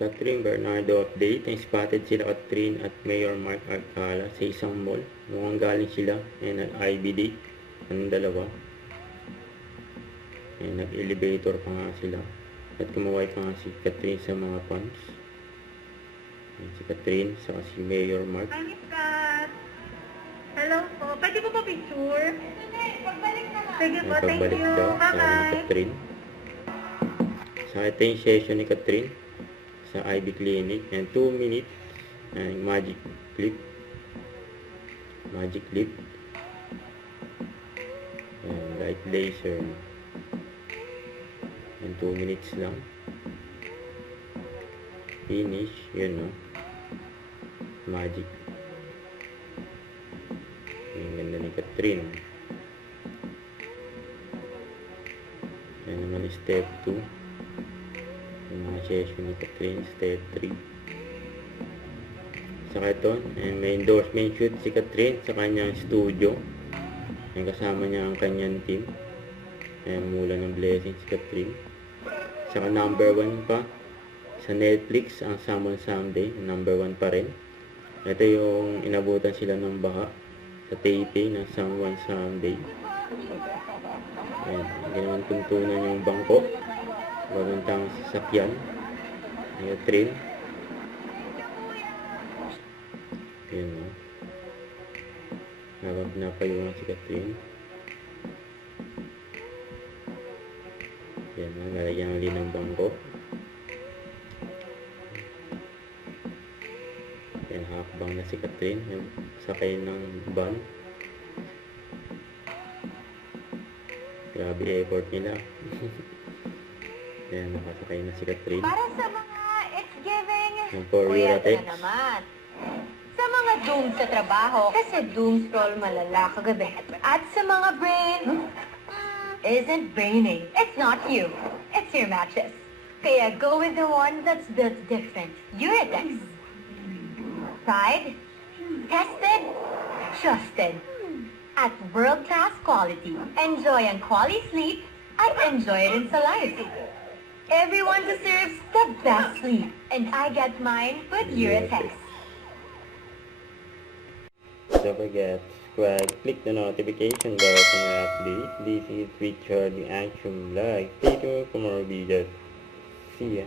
Catherine Bernardo update. Spotted sila Catherine at Mayor Mark Alcala sa isang mall. Mukhang galing sila and IBD. Ang dalawa. And nag-elevator pa nga sila. At kumaway pa nga si Catherine sa mga fans. And si Catherine saka si Mayor Mark. Hi, Miss Kat. Hello po. Pwede po pa picture? Pagbalik na lang. Sige po, thank Pagbalik you. daw, sabi ni Bye-bye. Catherine. So, ito yung session ni Catherine sa IB Clinic. And 2 minutes. And magic clip. Magic clip. And light laser. And 2 minutes lang. Finish. Yun, no? Magic. Ang ganda ni Catherine. Yan naman step 2. Yung mga session ni Catherine, step 3. Saka ito, may endorsement shoot si Catherine sa kanyang studio. Yung kasama niya ang kanyang team. Mula ng blessing si Catherine. Saka number 1 pa sa Netflix ang Someone Someday. Number 1 pa rin. Ito yung inabutan sila ng baha sa taping ng Someone Someday. Ayan, ginawan tuntunan yung bangko. Paguntang sasakyan. Ayan, train. Ayan, no. Habang pinapayungan si Catherine. Ayan, no. Lalagyan ng linang bangko. Ayan, hakbang na si Catherine. Ayan, sakay ng van. Grabe effort nila. Ayan, nakasakay na si Catherine. Para sa mga it's giving, Yung for kuya, Euratex. ito na naman. Sa mga doomed sa trabaho, kasi doom scroll malala kagabi. At sa mga brain, isn't braining. It's not you. It's your mattress. Kaya go with the one that's built different. Euratex. Tried, tested, trusted. At world-class quality. Enjoy ang quality sleep. I enjoy it in sa life. Everyone deserves the best sleep. And I get mine with Euratex. Don't forget, subscribe, click the notification bell for more updates. This is Richard the Action Live. Stay tuned for more videos. See ya.